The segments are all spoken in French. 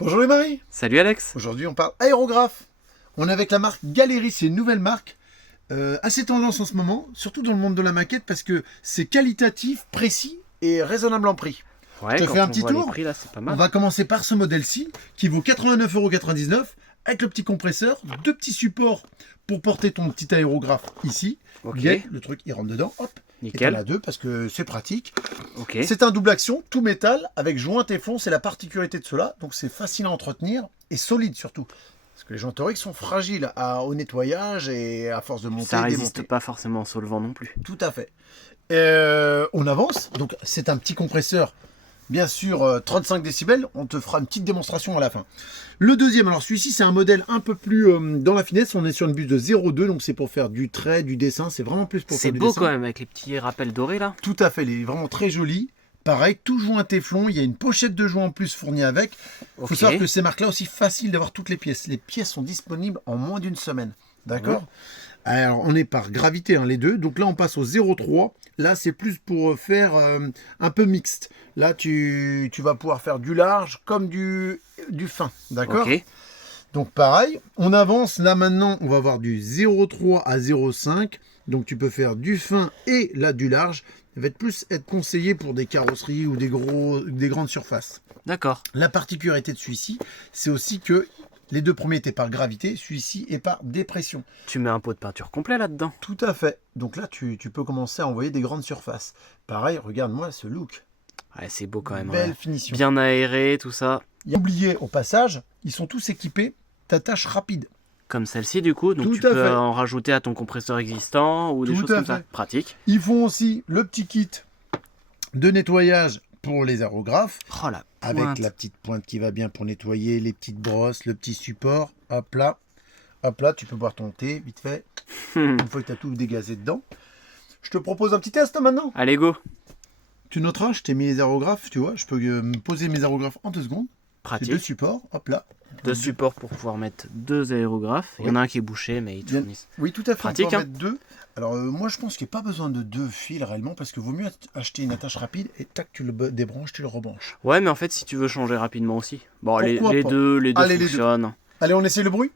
Bonjour les Marie. Salut Alex. Aujourd'hui on parle aérographe. On est avec la marque Galerie, c'est une nouvelle marque. Assez tendance en ce moment, surtout dans le monde de la maquette parce que c'est qualitatif, précis et raisonnable en prix. Ouais, Je te quand fais un on petit voit tour. les prix là, c'est pas On mal. va commencer par ce modèle-ci qui vaut 89,99 € avec le petit compresseur, deux petits supports pour porter ton petit aérographe ici. Ok. Bien, le truc il rentre dedans, hop. Nickel. Et t'en as deux parce que c'est pratique. Ok. C'est un double action, tout métal, avec joint téflon, c'est la particularité de cela. Donc c'est facile à entretenir et solide surtout. Parce que les joints toriques sont fragiles au nettoyage et à force de monter Ça et résiste démonter. pas forcément au solvant non plus. Tout à fait. On avance, donc c'est un petit compresseur, bien sûr 35 décibels, on te fera une petite démonstration à la fin. Le deuxième, alors celui-ci c'est un modèle un peu plus dans la finesse, on est sur une buse de 0,2, donc c'est pour faire du trait, du dessin, c'est vraiment plus pour C'est faire du beau dessin. quand même avec les petits rappels dorés là. Tout à fait, il est vraiment très joli. Pareil, tout joint téflon, il y a une pochette de joint en plus fournie avec. Il faut Ok. savoir que ces marques-là aussi facile d'avoir toutes les pièces. Les pièces sont disponibles en moins d'une semaine. D'accord. Alors, on est par gravité, hein, les deux. Donc là, on passe au 0,3. Là, c'est plus pour faire un peu mixte. Là, tu vas pouvoir faire du large comme du fin. D'accord. Ok. Donc pareil, on avance. Là, maintenant, on va avoir du 0,3 à 0,5. Donc tu peux faire du fin et là du large. Ça va plus être conseillé pour des carrosseries ou des grandes surfaces. D'accord. La particularité de celui-ci, c'est aussi que les deux premiers étaient par gravité, celui-ci est par dépression. Tu mets un pot de peinture complet là-dedans. Tout à fait. Donc là, tu peux commencer à envoyer des grandes surfaces. Pareil, regarde-moi ce look. Ouais, c'est beau quand même. Belle Ouais. finition. Bien aéré, tout ça. Il y a oublié au passage, ils sont tous équipés d'attaches rapides. Comme celle-ci du coup. Donc Tout tu à peux fait. en rajouter à ton compresseur existant ou des Tout choses à comme ça. fait. Pratique. Ils font aussi le petit kit de nettoyage pour les aérographes. Oh la Avec pointe. la petite pointe qui va bien pour nettoyer, les petites brosses, le petit support. Hop là, tu peux boire ton thé vite fait. Une fois que tu as tout dégazé dedans. Je te propose un petit test maintenant. Allez go. Tu noteras, je t'ai mis les aérographes, tu vois. Je peux me poser mes aérographes en 2 secondes. C'est deux Pratique. supports, hop là. Deux supports pour pouvoir mettre deux aérographes. Il y en a un qui est bouché, mais ils te Bien. fournissent. Oui, tout à fait. Pratique, on peut en hein. mettre deux. Alors moi, je pense qu'il n'y a pas besoin de deux fils réellement parce que vaut mieux acheter une attache rapide et tac, tu le débranches, tu le rebranches. Ouais, mais en fait, si tu veux changer rapidement aussi. Bon, les Pourquoi pas. deux Allez, les deux. fonctionnent. Allez, on essaie le bruit.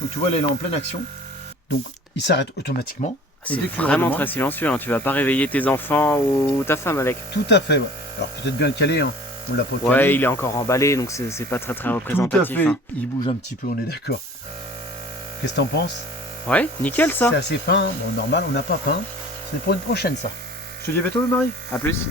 Donc tu vois, là, il est en pleine action. Donc il s'arrête automatiquement. C'est Et dès que tu le vraiment redemandes- très silencieux. Hein. Tu vas pas réveiller tes enfants ou ta femme avec. Tout à fait, ouais. Alors peut-être bien le caler, hein. On l'a pas calé. Ouais, il est encore emballé, donc c'est pas très Tout à représentatif. fait. Hein. Il bouge un petit peu, on est d'accord. Qu'est-ce que t'en penses? Ouais, nickel C'est ça. assez fin. Bon, normal, on n'a pas peint. C'est pour une prochaine, ça. Je te dis à bientôt, Marie. À plus.